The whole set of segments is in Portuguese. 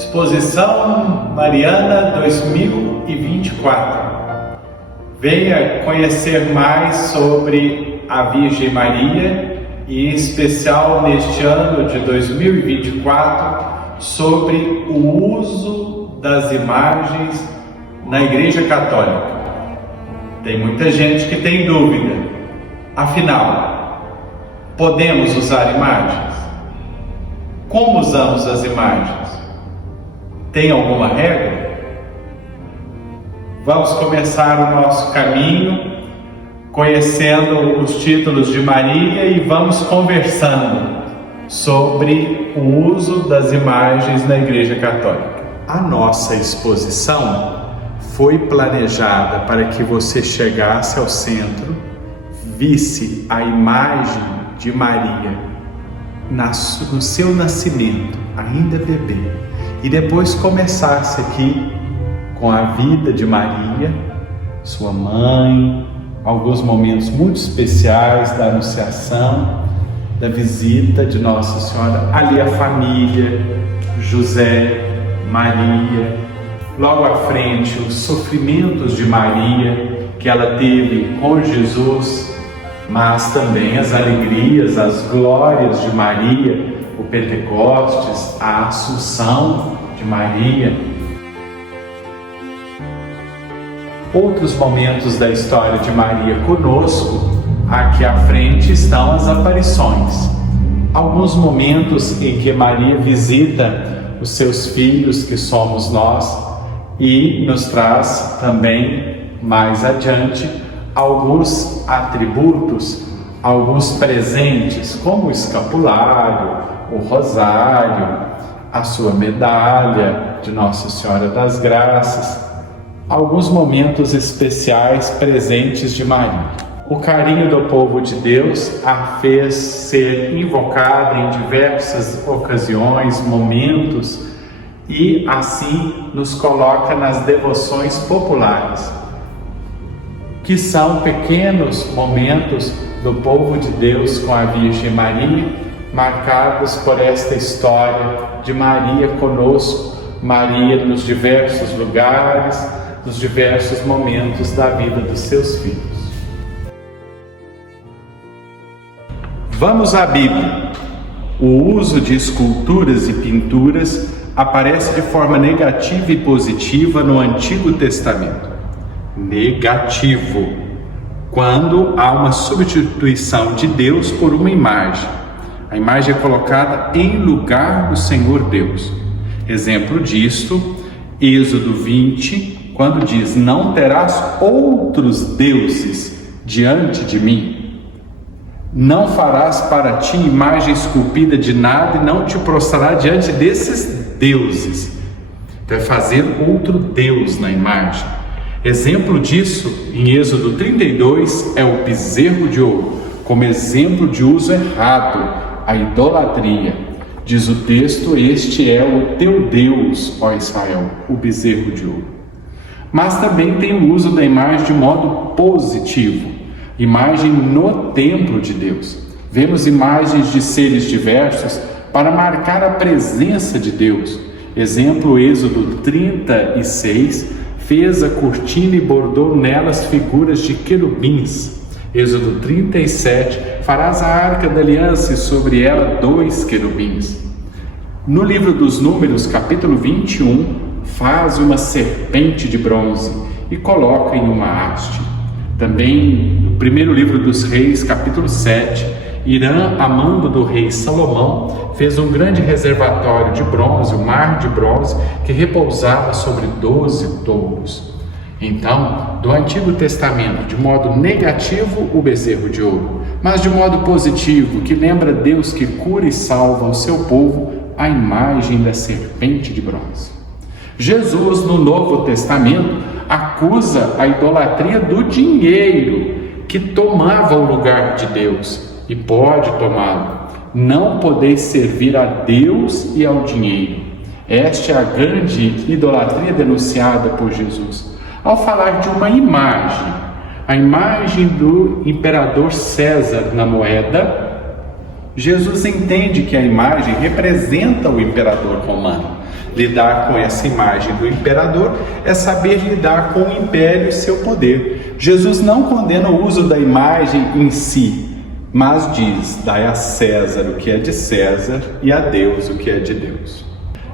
Exposição Mariana 2024. Venha conhecer mais sobre a Virgem Maria e, em especial neste ano de 2024, sobre o uso das imagens na Igreja Católica. Tem muita gente que tem dúvida. Afinal, podemos usar imagens? Como usamos as imagens? Tem alguma regra? Vamos começar o nosso caminho conhecendo os títulos de Maria e vamos conversando sobre o uso das imagens na Igreja Católica. A nossa exposição foi planejada para que você chegasse ao centro, visse a imagem de Maria no seu nascimento, ainda bebê, e depois começasse aqui com a vida de Maria, sua mãe, alguns momentos muito especiais da Anunciação, da visita de Nossa Senhora, ali a família, José, Maria, logo à frente os sofrimentos de Maria que ela teve com Jesus, mas também as alegrias, as glórias de Maria, o Pentecostes, a Assunção de Maria. Outros momentos da história de Maria conosco, aqui à frente estão as aparições. Alguns momentos em que Maria visita os seus filhos, que somos nós, e nos traz também, mais adiante, alguns atributos, alguns presentes, como o escapulário, o rosário, a sua medalha de Nossa Senhora das Graças, alguns momentos especiais presentes de Maria. O carinho do povo de Deus a fez ser invocada em diversas ocasiões, momentos, e assim nos coloca nas devoções populares, que são pequenos momentos do povo de Deus com a Virgem Maria, marcados por esta história de Maria conosco, Maria nos diversos lugares, nos diversos momentos da vida dos seus filhos. Vamos à Bíblia. O uso de esculturas e pinturas aparece de forma negativa e positiva no Antigo Testamento. Negativo, quando há uma substituição de Deus por uma imagem. A imagem é colocada em lugar do Senhor Deus. Exemplo disto, Êxodo 20, quando diz: não terás outros deuses diante de mim. Não farás para ti imagem esculpida de nada e não te prostrarás diante desses deuses. Então é fazer outro Deus na imagem. Exemplo disso, em Êxodo 32, é o bezerro de ouro, como exemplo de uso errado, a idolatria. Diz o texto: este é o teu Deus, ó Israel, o bezerro de ouro. Mas também tem o uso da imagem de modo positivo, imagem no templo de Deus. Vemos imagens de seres diversos para marcar a presença de Deus. Exemplo, Êxodo 36, fez a cortina e bordou nelas figuras de querubins. Êxodo 37, farás a arca da aliança e sobre ela 2 querubins. No livro dos Números, capítulo 21, faz uma serpente de bronze e coloca em uma haste. Também no primeiro livro dos Reis, capítulo 7, Irã, a mando do rei Salomão, fez um grande reservatório de bronze, um mar de bronze, que repousava sobre 12 touros. Então, do Antigo Testamento, de modo negativo, o bezerro de ouro, mas de modo positivo, que lembra Deus que cura e salva o seu povo, a imagem da serpente de bronze. Jesus, no Novo Testamento, acusa a idolatria do dinheiro, que tomava o lugar de Deus e pode tomá-lo. Não podeis servir a Deus e ao dinheiro. Esta é a grande idolatria denunciada por Jesus. Ao falar de uma imagem, a imagem do imperador César na moeda, Jesus entende que a imagem representa o imperador romano. Lidar com essa imagem do imperador é saber lidar com o império e seu poder. Jesus não condena o uso da imagem em si, mas diz: dai a César o que é de César e a Deus o que é de Deus.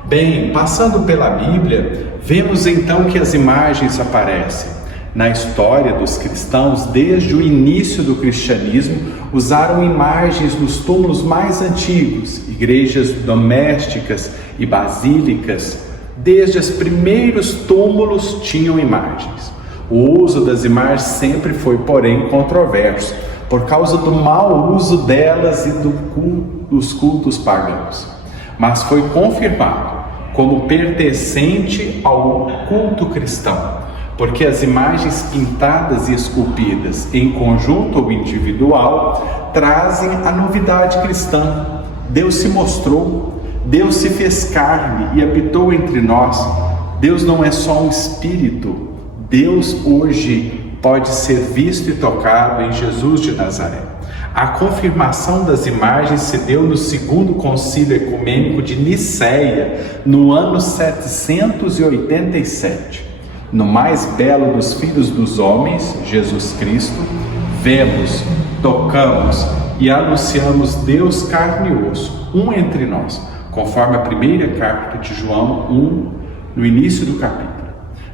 Bem, passando pela Bíblia, vemos então que as imagens aparecem. Na história dos cristãos, desde o início do cristianismo, usaram imagens nos túmulos mais antigos, igrejas domésticas e basílicas. Desde os primeiros túmulos tinham imagens. O uso das imagens sempre foi, porém, controverso, por causa do mau uso delas e dos cultos pagãos. Mas foi confirmado como pertencente ao culto cristão, porque as imagens pintadas e esculpidas em conjunto ou individual trazem a novidade cristã. Deus se mostrou, Deus se fez carne e habitou entre nós. Deus não é só um espírito. Deus hoje pode ser visto e tocado em Jesus de Nazaré. A confirmação das imagens se deu no segundo concílio ecumênico de Nicéia, no ano 787. No mais belo dos filhos dos homens, Jesus Cristo, vemos, tocamos e anunciamos Deus carne e osso, um entre nós, conforme a primeira carta de João 1, no início do capítulo.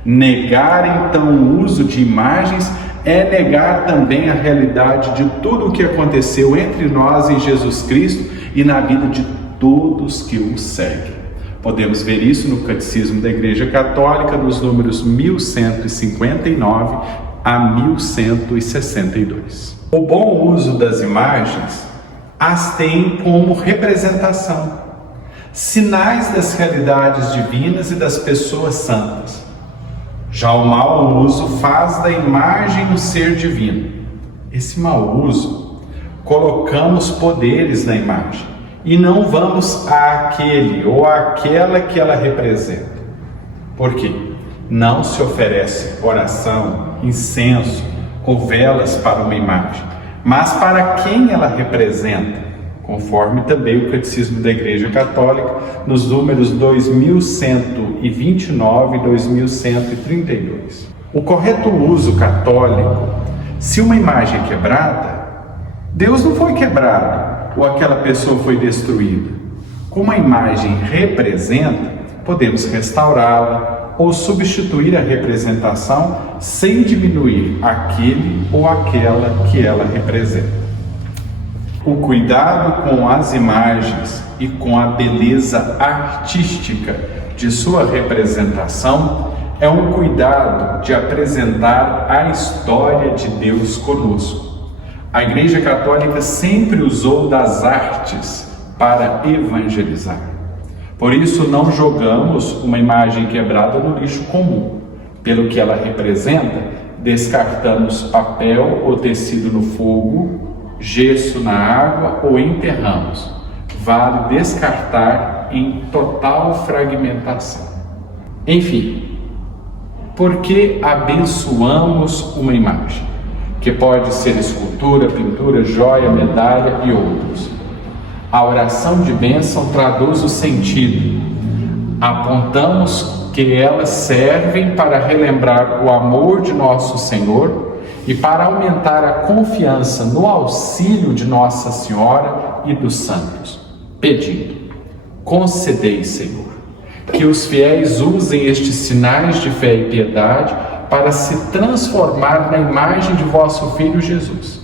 Negar então o uso de imagens é negar também a realidade de tudo o que aconteceu entre nós em Jesus Cristo e na vida de todos que o seguem. Podemos ver isso no Catecismo da Igreja Católica, nos números 1159 a 1162. O bom uso das imagens as tem como representação, sinais das realidades divinas e das pessoas santas. Já o mau uso faz da imagem o ser divino. Esse mau uso, colocamos poderes na imagem e não vamos àquele ou àquela que ela representa. Por quê? Não se oferece oração, incenso ou velas para uma imagem, mas para quem ela representa, conforme também o Catecismo da Igreja Católica, nos números 2129 e 2132. O correto uso católico: se uma imagem é quebrada, Deus não foi quebrado ou aquela pessoa foi destruída. Como a imagem representa, podemos restaurá-la ou substituir a representação sem diminuir aquele ou aquela que ela representa. O cuidado com as imagens e com a beleza artística de sua representação é um cuidado de apresentar a história de Deus conosco. A Igreja Católica sempre usou das artes para evangelizar. Por isso, não jogamos uma imagem quebrada no lixo comum. Pelo que ela representa, descartamos papel ou tecido no fogo, gesso na água ou enterramos. Vale descartar em total fragmentação. Enfim, por que abençoamos uma imagem? Que pode ser escultura, pintura, joia, medalha e outros. A oração de bênção traduz o sentido. Apontamos que elas servem para relembrar o amor de nosso Senhor e para aumentar a confiança no auxílio de Nossa Senhora e dos santos, pedindo: concedei, Senhor, que os fiéis usem estes sinais de fé e piedade para se transformar na imagem de vosso Filho Jesus.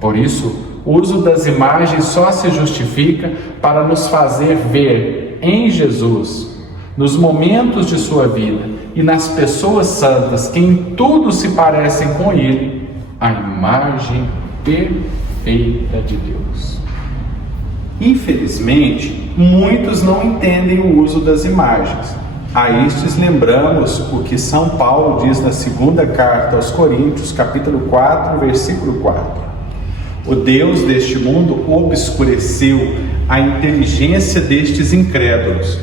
Por isso, o uso das imagens só se justifica para nos fazer ver em Jesus, nos momentos de sua vida e nas pessoas santas que em tudo se parecem com Ele, a imagem perfeita de Deus. Infelizmente, muitos não entendem o uso das imagens. A estes lembramos o que São Paulo diz na segunda carta aos Coríntios, capítulo 4, versículo 4. O Deus deste mundo obscureceu a inteligência destes incrédulos,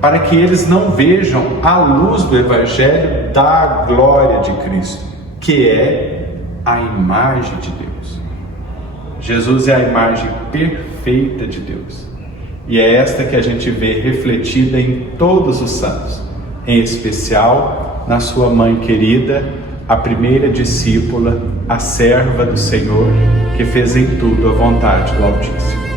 para que eles não vejam a luz do Evangelho da glória de Cristo, que é a imagem de Deus. Jesus é a imagem perfeita perfeita de Deus. E é esta que a gente vê refletida em todos os santos, em especial na sua mãe querida, a primeira discípula, a serva do Senhor, que fez em tudo a vontade do Altíssimo.